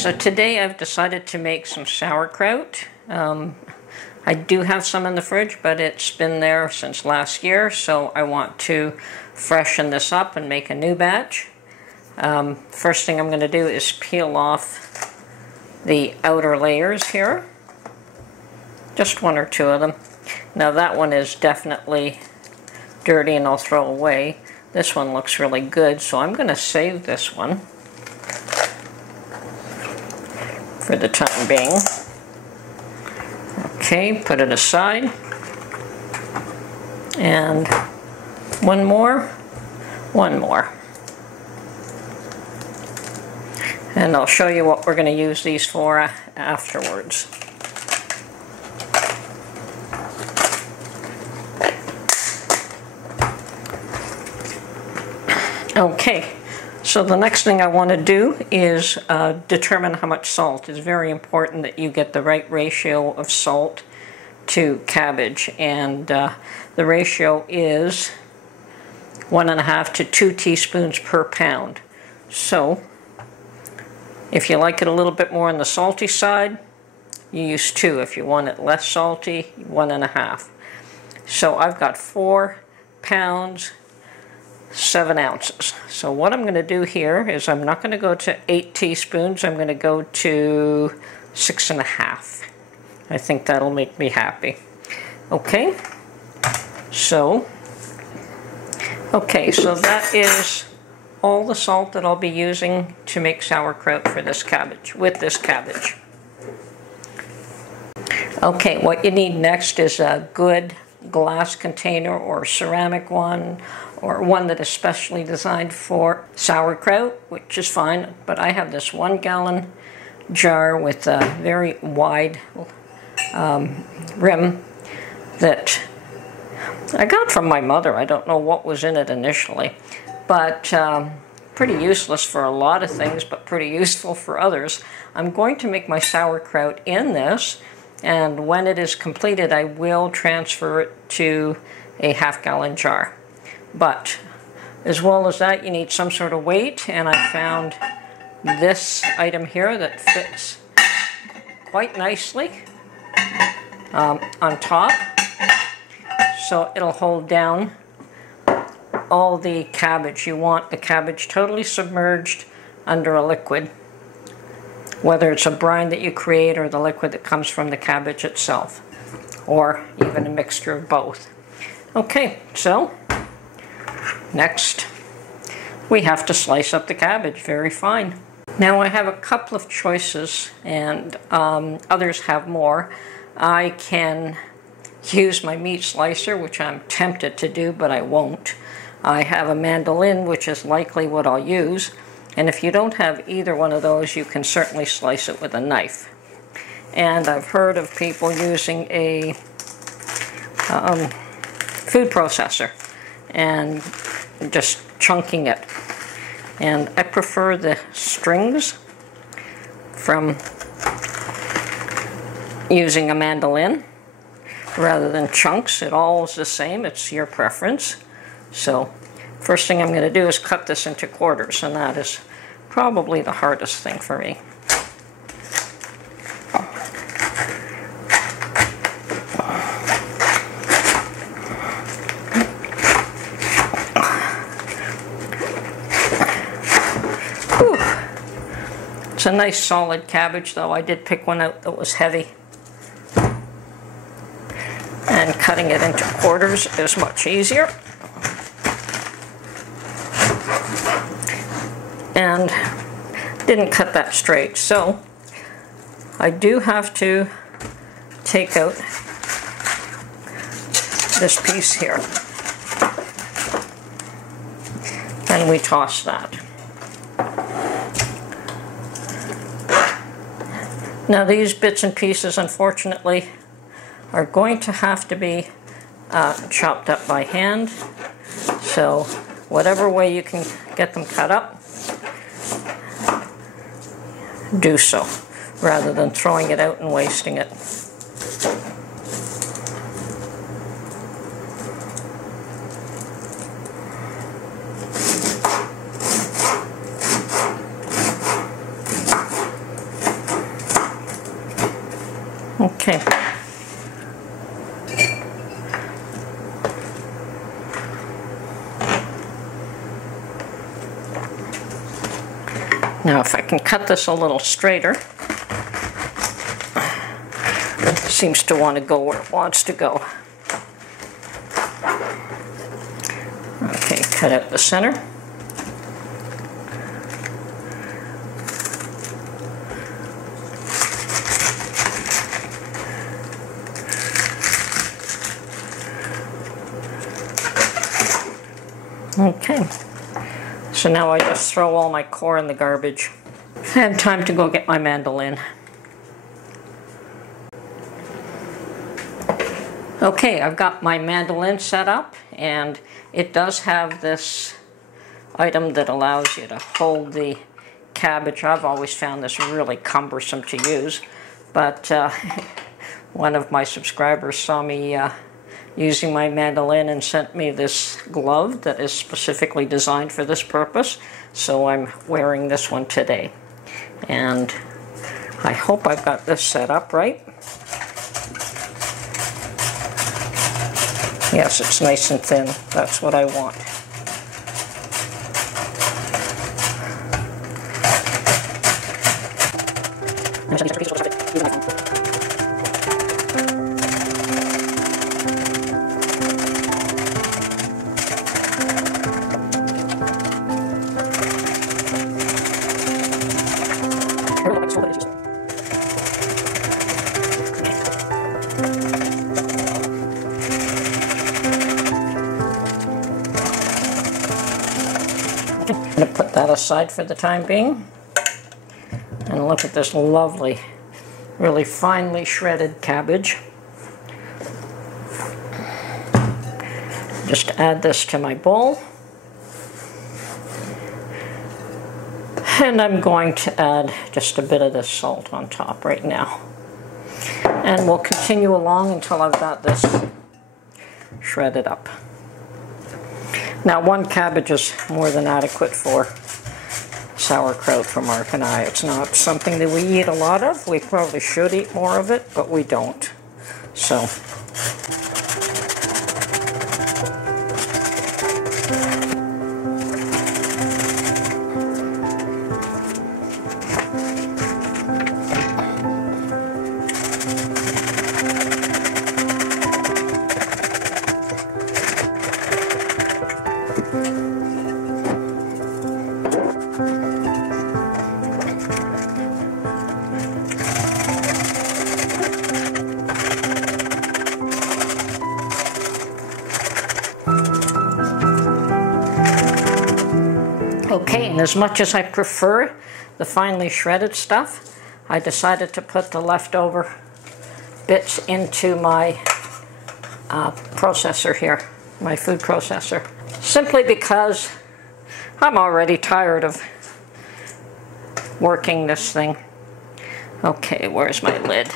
So today I've decided to make some sauerkraut. I do have some in the fridge, but it's been there since last year, so I want to freshen this up and make a new batch. First thing I'm going to do is peel off the outer layers here. Just one or two of them. Now that one is definitely dirty and I'll throw away. This one looks really good, so I'm going to save this one for the time being. Okay, put it aside. And one more. And I'll show you what we're going to use these for afterwards. Okay, so the next thing I want to do is determine how much salt. It's very important that you get the right ratio of salt to cabbage, and the ratio is 1.5 to 2 teaspoons per pound. So if you like it a little bit more on the salty side, you use 2. If you want it less salty, 1.5. So I've got 4 pounds, 7 ounces. So what I'm going to do here is I'm not going to go to 8 teaspoons. I'm going to go to 6.5. I think that'll make me happy. Okay. So that is all the salt that I'll be using to make sauerkraut for this cabbage, with this cabbage. Okay, what you need next is a good glass container or ceramic one, or one that is specially designed for sauerkraut, which is fine, but I have this 1-gallon jar with a very wide rim that I got from my mother. I don't know what was in it initially, but pretty useless for a lot of things, but pretty useful for others. I'm going to make my sauerkraut in this, and when it is completed, I will transfer it to a 1/2-gallon jar. But as well as that, you need some sort of weight, and I found this item here that fits quite nicely on top. So it'll hold down all the cabbage. You want the cabbage totally submerged under a liquid, whether it's a brine that you create or the liquid that comes from the cabbage itself, or even a mixture of both. Okay, so next we have to slice up the cabbage very fine. Now I have a couple of choices, and others have more. I can use my meat slicer, which I'm tempted to do, but I won't. I have a mandolin, which is likely what I'll use. And if you don't have either one of those, you can certainly slice it with a knife. And I've heard of people using a food processor and just chunking it. And I prefer the strings from using a mandolin rather than chunks. It all is the same. It's your preference. So first thing I'm going to do is cut this into quarters, and that is probably the hardest thing for me. Whew. It's a nice solid cabbage, though. I did pick one out that was heavy. And cutting it into quarters is much easier. And didn't cut that straight, so I do have to take out this piece here, and we toss that. Now these bits and pieces, unfortunately, are going to have to be chopped up by hand, so whatever way you can get them cut up, do so, rather than throwing it out and wasting it. Okay. Now if I can cut this a little straighter, it seems to want to go where it wants to go. Okay, cut out the center. Okay, so now I just throw all my core in the garbage. And time to go get my mandolin. Okay, I've got my mandolin set up, and it does have this item that allows you to hold the cabbage. I've always found this really cumbersome to use, but one of my subscribers saw me using my mandolin and sent me this glove that is specifically designed for this purpose, so I'm wearing this one today. And I hope I've got this set up right. Yes, it's nice and thin. That's what I want. I'm going to put that aside for the time being, and look at this lovely, really finely shredded cabbage. Just add this to my bowl, and I'm going to add just a bit of this salt on top right now, and we'll continue along until I've got this shredded up. Now, one cabbage is more than adequate for sauerkraut for Mark and I. It's not something that we eat a lot of. We probably should eat more of it, but we don't. So, okay, and as much as I prefer the finely shredded stuff, I decided to put the leftover bits into my processor here, my food processor, simply because I'm already tired of working this thing. Okay, where's my lid?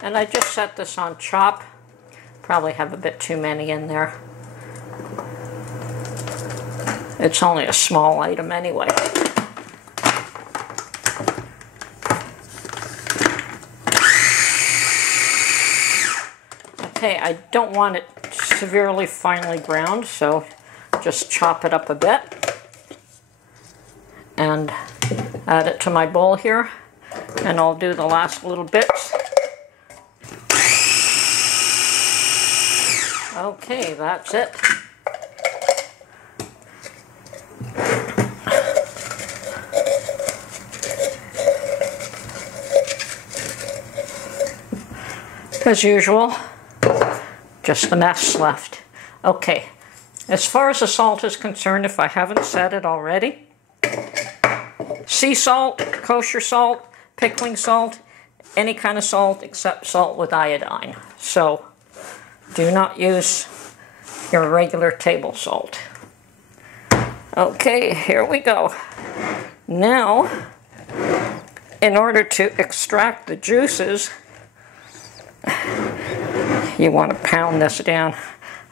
And I just set this on chop. Probably have a bit too many in there. It's only a small item anyway. Okay, I don't want it severely finely ground, so just chop it up a bit and add it to my bowl here, and I'll do the last little bits. Okay, that's it. As usual, just the mess left. Okay, as far as the salt is concerned, if I haven't said it already, sea salt, kosher salt, pickling salt, any kind of salt except salt with iodine. So do not use your regular table salt. Okay, here we go. Now, in order to extract the juices, you want to pound this down.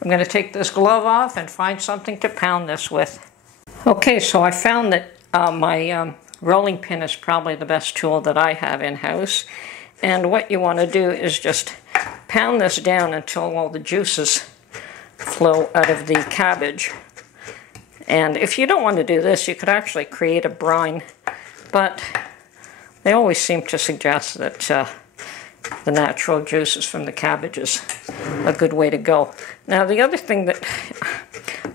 I'm going to take this glove off and find something to pound this with. Okay, so I found that my rolling pin is probably the best tool that I have in-house. And what you want to do is just pound this down until all the juices flow out of the cabbage. And if you don't want to do this, you could actually create a brine, but they always seem to suggest that the natural juices from the cabbage is a good way to go. Now, the other thing that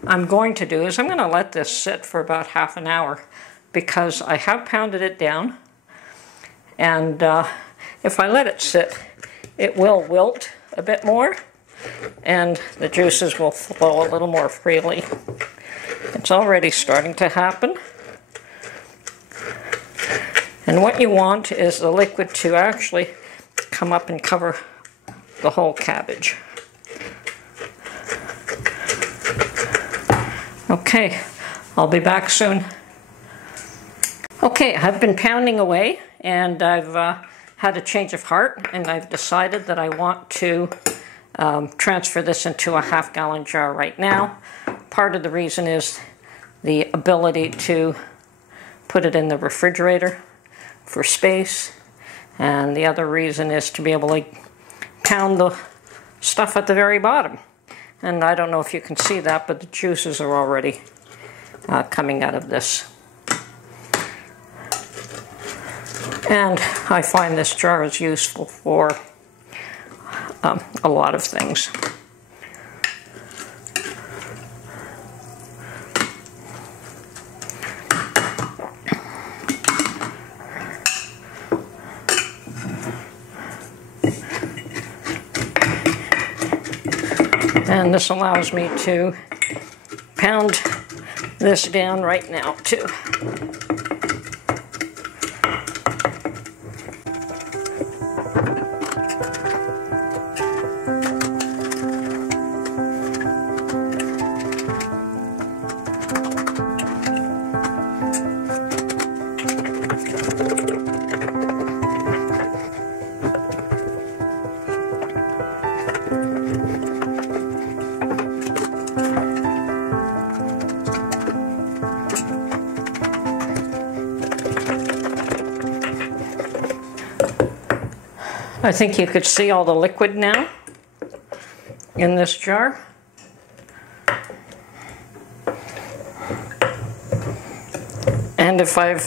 I'm going to do is I'm going to let this sit for about half an hour, because I have pounded it down, and if I let it sit, it will wilt a bit more, and the juices will flow a little more freely. It's already starting to happen. And what you want is the liquid to actually come up and cover the whole cabbage. Okay, I'll be back soon. Okay, I've been pounding away, and I've had a change of heart, and I've decided that I want to transfer this into a half-gallon jar right now. Part of the reason is the ability to put it in the refrigerator for space, and the other reason is to be able to pound the stuff at the very bottom. And I don't know if you can see that, but the juices are already coming out of this. And I find this jar is useful for a lot of things. And this allows me to pound this down right now, too. I think you could see all the liquid now in this jar. And if I've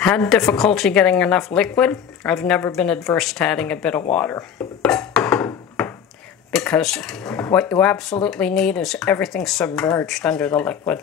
had difficulty getting enough liquid, I've never been adverse to adding a bit of water. Because what you absolutely need is everything submerged under the liquid.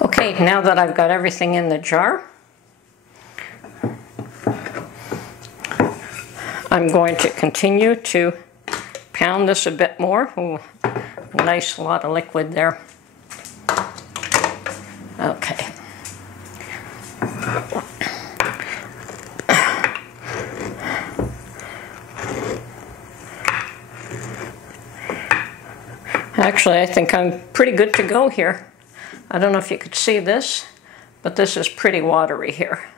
Okay, now that I've got everything in the jar, I'm going to continue to pound this a bit more. Ooh, nice lot of liquid there. Okay. Actually, I think I'm pretty good to go here. I don't know if you could see this, but this is pretty watery here.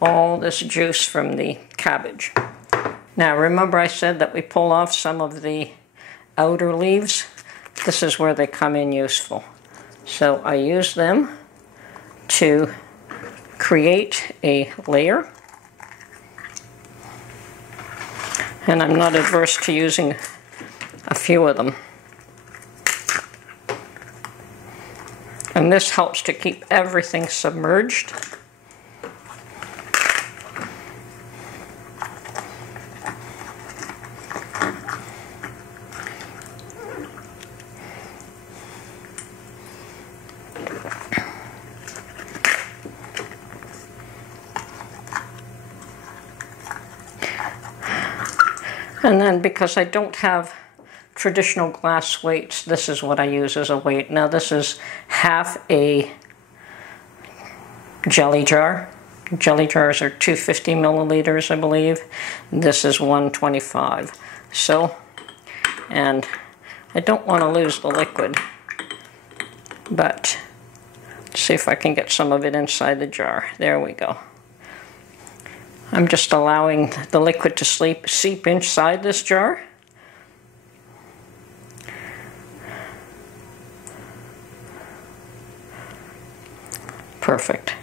All this juice from the cabbage. Now, remember I said that we pull off some of the outer leaves? This is where they come in useful. So I use them to create a layer. And I'm not adverse to using a few of them. And this helps to keep everything submerged. And then because I don't have traditional glass weights, this is what I use as a weight. Now this is half a jelly jar. Jelly jars are 250 milliliters, I believe. This is 125. So, and I don't want to lose the liquid, but let's see if I can get some of it inside the jar. There we go. I'm just allowing the liquid to seep inside this jar. Perfect.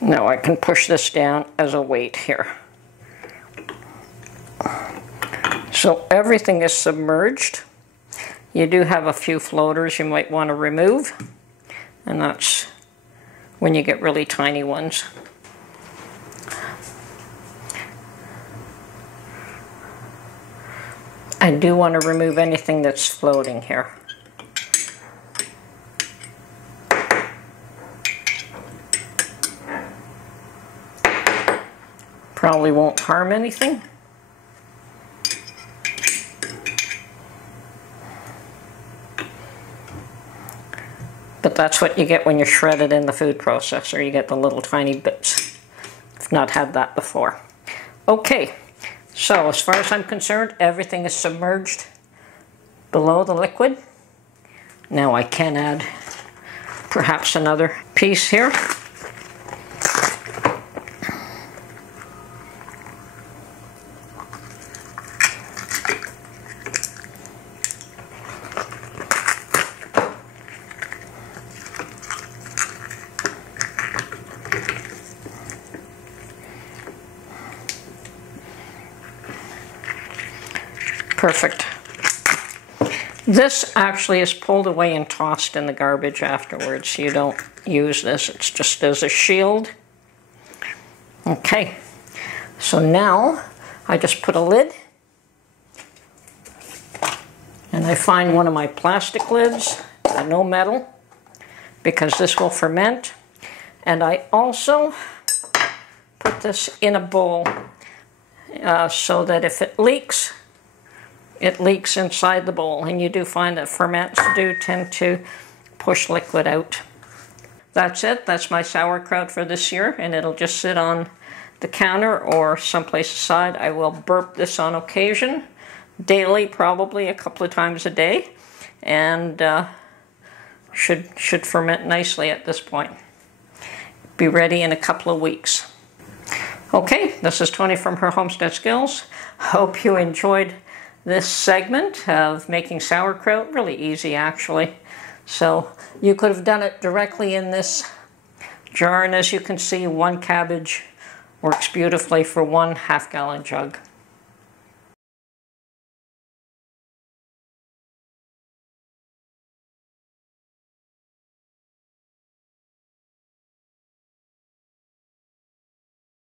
Now I can push this down as a weight here. So everything is submerged. You do have a few floaters you might want to remove, and that's when you get really tiny ones. I do want to remove anything that's floating here. Probably won't harm anything. But that's what you get when you shred it in the food processor. You get the little tiny bits. I've not had that before. Okay, so as far as I'm concerned, everything is submerged below the liquid. Now I can add perhaps another piece here. Perfect. This actually is pulled away and tossed in the garbage afterwards. You don't use this, it's just as a shield. Okay, so now I just put a lid, and I find one of my plastic lids, no metal, because this will ferment. And I also put this in a bowl so that if it leaks inside the bowl, and you do find that ferments do tend to push liquid out. That's it. That's my sauerkraut for this year, and it'll just sit on the counter or someplace aside. I will burp this on occasion, daily, probably a couple of times a day, and should ferment nicely at this point. Be ready in a couple of weeks. Okay, this is Tony from Her Homestead Skills. Hope you enjoyed this segment of making sauerkraut. Really easy, actually. So you could have done it directly in this jar, and as you can see, one cabbage works beautifully for one half-gallon jug.